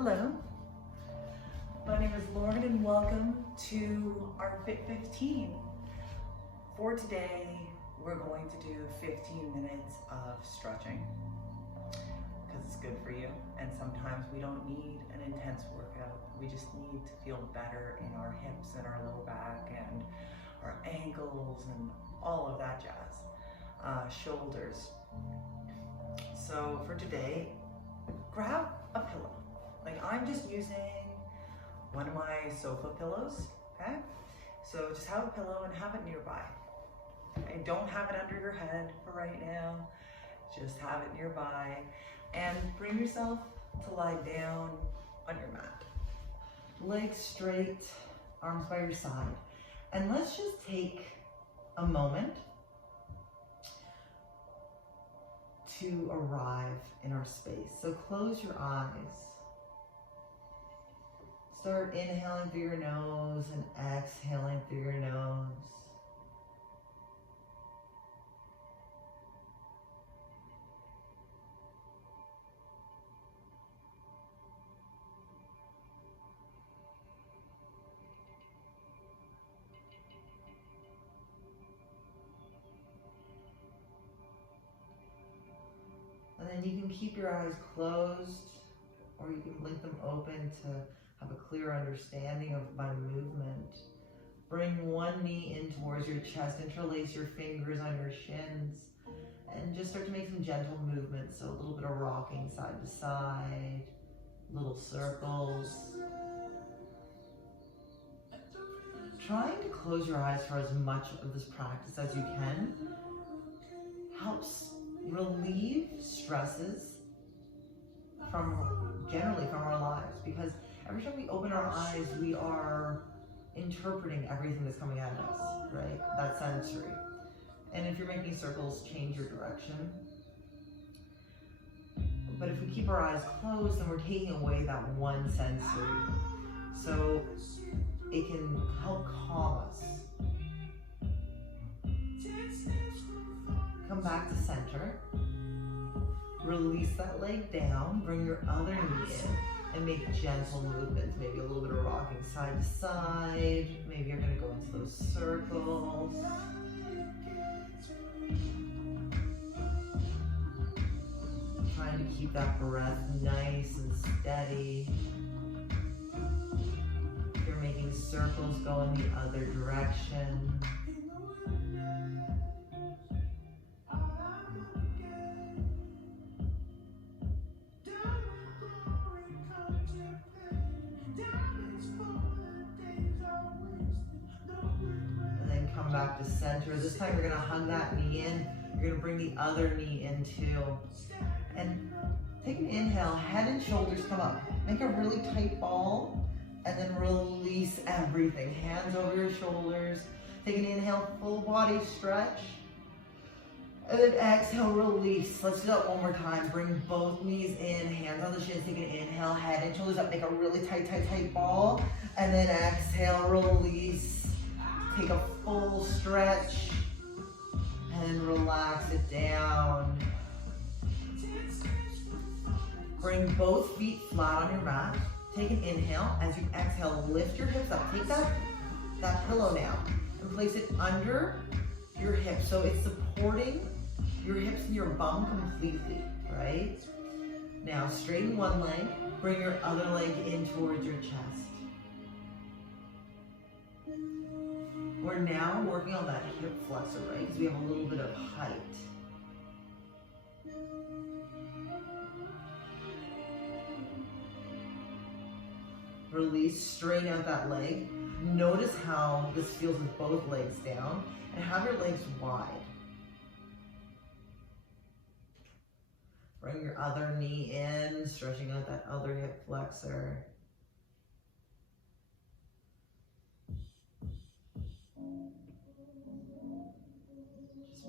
Hello, my name is Lauren and welcome to our FIT15. For today, we're going to do 15 minutes of stretching because it's good for you, and sometimes we don't need an intense workout. We just need to feel better in our hips and our lower back and our ankles and all of that jazz, shoulders. So for today, grab a pillow. Like I'm just using one of my sofa pillows, okay? So just have a pillow and have it nearby. Okay? Don't have it under your head for right now. Just have it nearby and bring yourself to lie down on your mat. Legs straight, arms by your side. And let's just take a moment to arrive in our space. So close your eyes. Start inhaling through your nose and exhaling through your nose. And then you can keep your eyes closed, or you can blink them open to have a clear understanding of my movement. Bring one knee in towards your chest, interlace your fingers on your shins, and just start to make some gentle movements. So a little bit of rocking side to side, little circles. Trying to close your eyes for as much of this practice as you can helps relieve stresses generally from our lives, because every time we open our eyes, we are interpreting everything that's coming at us, right? That's sensory. And if you're making circles, change your direction. But if we keep our eyes closed, then we're taking away that one sensory. So it can help calm us. Come back to center. Release that leg down, bring your other knee in, and make gentle movements. Maybe a little bit of rocking side to side. Maybe you're gonna go into those circles. Trying to keep that breath nice and steady. If you're making circles, go in the other direction. Back to center. This time you're gonna hug that knee in. You're gonna bring the other knee in too. And take an inhale, head and shoulders come up. Make a really tight ball and then release everything. Hands over your shoulders. Take an inhale, full body stretch. And then exhale, release. Let's do that one more time. Bring both knees in, hands on the shins. Take an inhale, head and shoulders up. Make a really tight ball. And then exhale, release. Take a full stretch and relax it down. Bring both feet flat on your mat. Take an inhale. As you exhale, lift your hips up. Take that pillow now and place it under your hips. So it's supporting your hips and your bum completely, right? Now straighten one leg. Bring your other leg in towards your chest. We're now working on that hip flexor, right? Because we have a little bit of height. Release, straighten out that leg. Notice how this feels with both legs down, and have your legs wide. Bring your other knee in, stretching out that other hip flexor.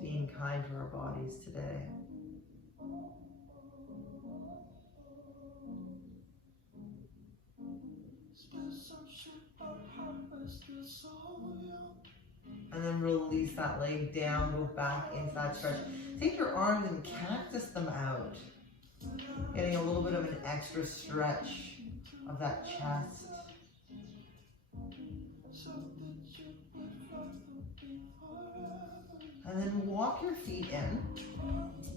Being kind to our bodies today. And then release that leg down, go back into that stretch. Take your arms and cactus them out. Getting a little bit of an extra stretch of that chest. And then walk your feet in.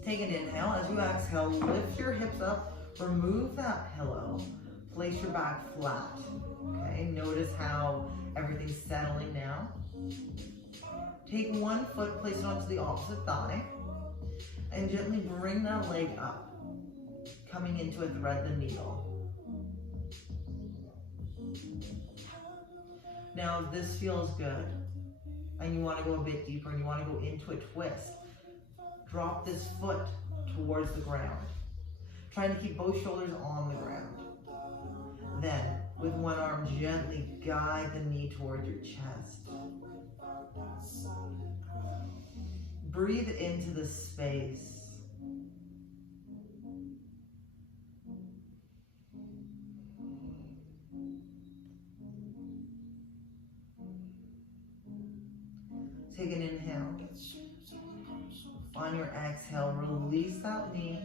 Take an inhale. As you exhale, lift your hips up, remove that pillow, place your back flat. Okay, notice how everything's settling now. Take one foot, place it onto the opposite thigh, and gently bring that leg up, coming into a thread the needle. Now, if this feels good, and you want to go a bit deeper and you want to go into a twist, drop this foot towards the ground, trying to keep both shoulders on the ground. Then, with one arm, gently guide the knee towards your chest. Breathe into the space. Take an inhale. On your exhale, release that knee,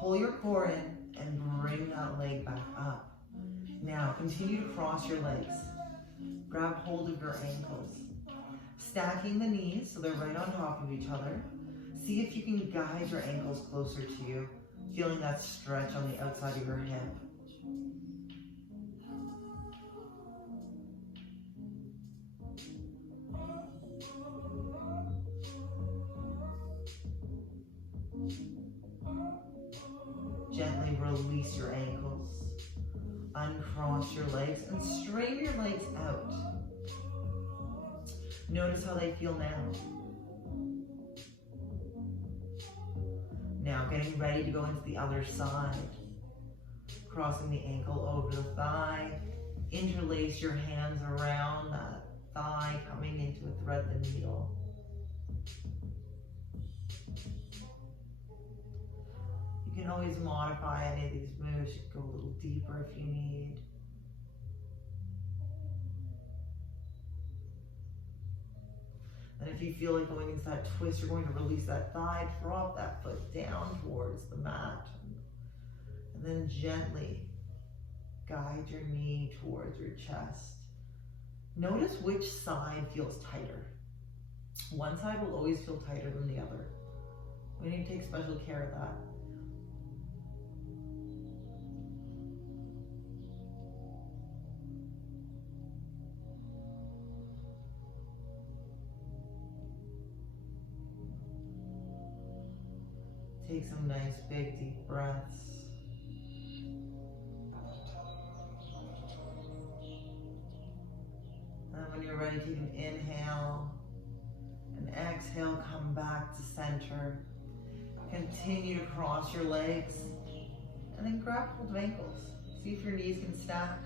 pull your core in, and bring that leg back up. Now, continue to cross your legs. Grab hold of your ankles. Stacking the knees so they're right on top of each other. See if you can guide your ankles closer to you, feeling that stretch on the outside of your hip. Gently release your ankles, uncross your legs, and straighten your legs out. Notice how they feel now. Now, getting ready to go into the other side. Crossing the ankle over the thigh, interlace your hands around that thigh, coming into a thread the needle. You can always modify any of these moves. You can go a little deeper if you need. And if you feel like going into that twist, you're going to release that thigh, drop that foot down towards the mat. And then gently guide your knee towards your chest. Notice which side feels tighter. One side will always feel tighter than the other. We need to take special care of that. Take some nice big deep breaths. And when you're ready, take an inhale and exhale, come back to center. Continue to cross your legs and then grab hold of ankles. See if your knees can stack.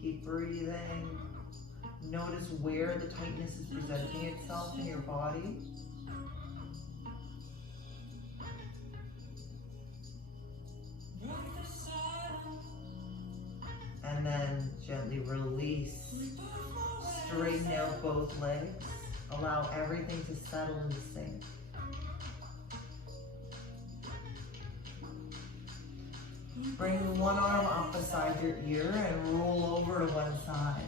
Keep breathing. Notice where the tightness is presenting itself in your body. And then gently release. Straighten out both legs. Allow everything to settle in the sink. Bring one arm up beside your ear and roll over to one side.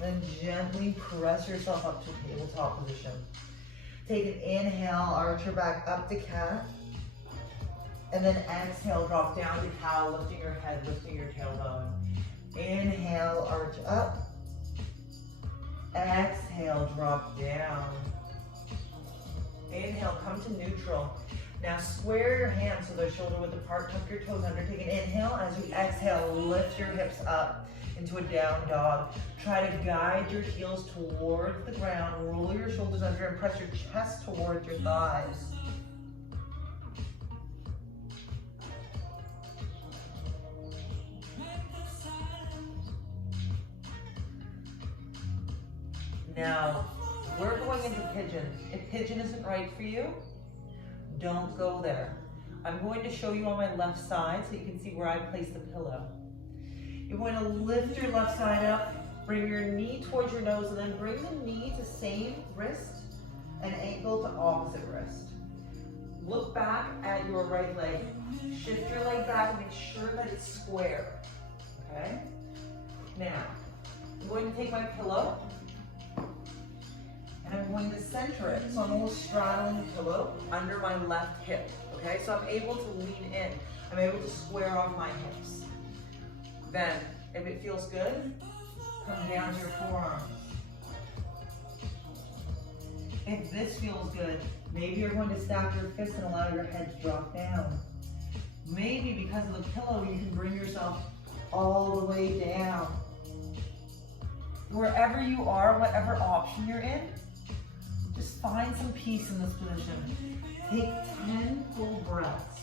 Then gently press yourself up to tabletop position. Take an inhale, arch your back up to cat. And then exhale, drop down to cow, lifting your head, lifting your tailbone. Inhale, arch up. Exhale, drop down. Inhale, come to neutral. Now square your hands so they're shoulder width apart, tuck your toes under. Take an inhale. As you exhale, lift your hips up into a down dog. Try to guide your heels towards the ground. Roll your shoulders under and press your chest towards your thighs. Now, we're going into pigeon. If pigeon isn't right for you, don't go there. I'm going to show you on my left side so you can see where I place the pillow. You're going to lift your left side up, bring your knee towards your nose, and then bring the knee to same wrist and ankle to opposite wrist. Look back at your right leg. Shift your leg back and make sure that it's square. Okay? Now, I'm going to take my pillow and I'm going to center it. So I'm almost straddling the pillow under my left hip. Okay? So I'm able to lean in. I'm able to square off my hips. Then, if it feels good, come down to your forearms. If this feels good, maybe you're going to stack your fists and allow your head to drop down. Maybe because of the pillow, you can bring yourself all the way down. Wherever you are, whatever option you're in, just find some peace in this position. Take 10 full breaths.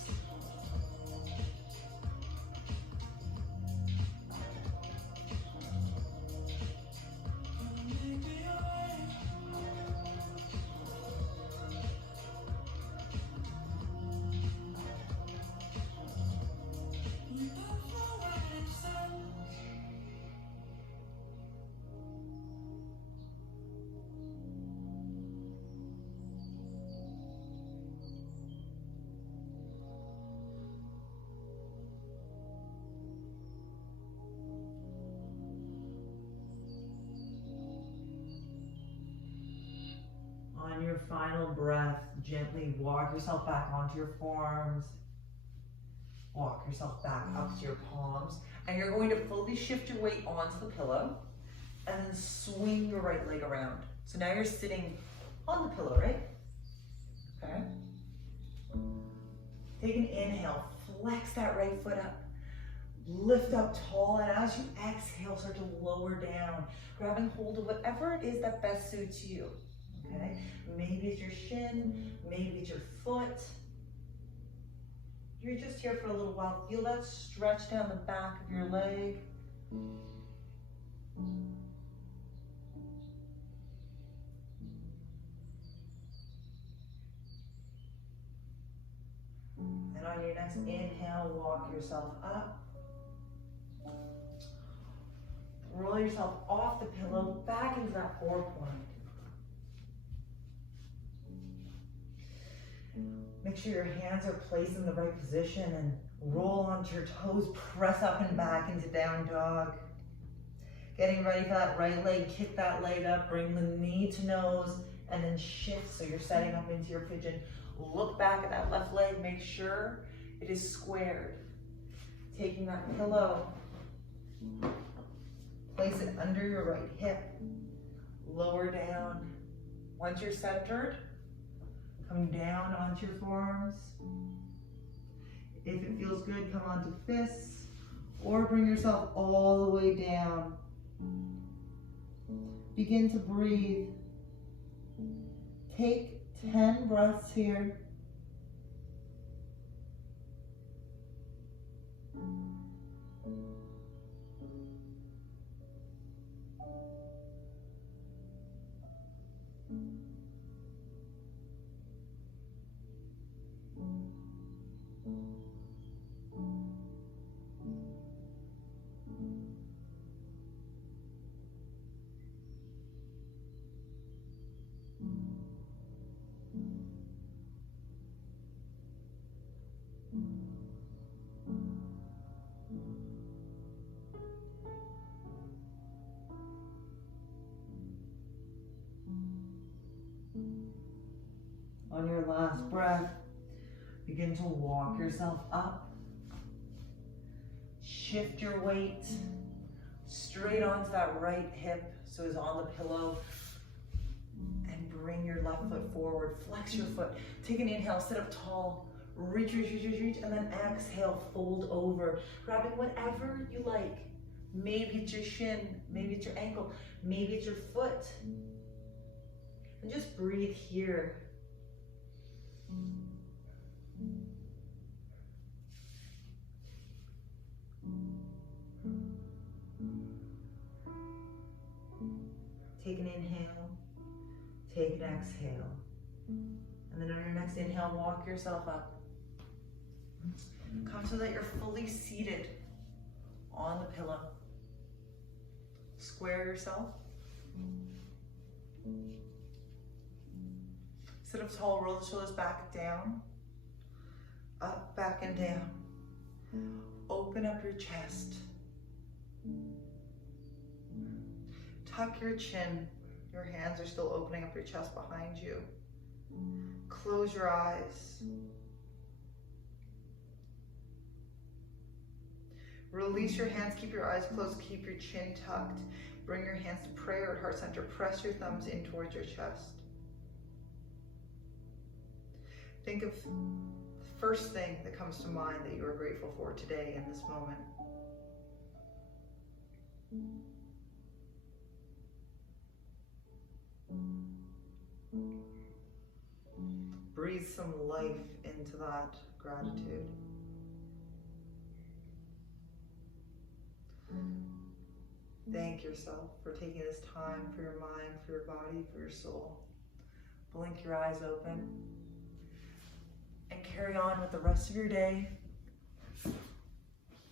On your final breath, gently walk yourself back onto your forearms. Walk yourself back up to your palms. And you're going to fully shift your weight onto the pillow and then swing your right leg around. So now you're sitting on the pillow, right? Okay. Take an inhale, flex that right foot up. Lift up tall, and as you exhale, start to lower down, grabbing hold of whatever it is that best suits you. Okay, maybe it's your shin, maybe it's your foot. You're just here for a little while. Feel that stretch down the back of your leg. And on your next inhale, walk yourself up. Roll yourself off the pillow, back into that 4-point. Make sure your hands are placed in the right position and roll onto your toes, press up and back into down dog. Getting ready for that right leg, kick that leg up, bring the knee to nose, and then shift so you're setting up into your pigeon. Look back at that left leg, make sure it is squared. Taking that pillow, place it under your right hip, lower down. Once you're centered, come down onto your forearms. If it feels good, come onto fists, or bring yourself all the way down. Begin to breathe. Take 10 breaths here. On your last breath, begin to walk yourself up. Shift your weight straight onto that right hip, so it's on the pillow. And bring your left foot forward, flex your foot. Take an inhale, sit up tall, reach, and then exhale, fold over. Grabbing whatever you like. Maybe it's your shin, maybe it's your ankle, maybe it's your foot. And just breathe here. Take an inhale, take an exhale, and then on your next inhale, walk yourself up. Come so that you're fully seated on the pillow. Square yourself. Sit up tall, roll the shoulders back down. Up, back, and down. Open up your chest. Tuck your chin. Your hands are still opening up your chest behind you. Close your eyes. Release your hands, keep your eyes closed, keep your chin tucked. Bring your hands to prayer at heart center. Press your thumbs in towards your chest. Think of the first thing that comes to mind that you are grateful for today in this moment. Breathe some life into that gratitude. Thank yourself for taking this time for your mind, for your body, for your soul. Blink your eyes open and carry on with the rest of your day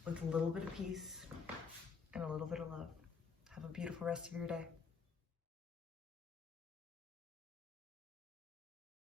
with a little bit of peace and a little bit of love. Have a beautiful rest of your day.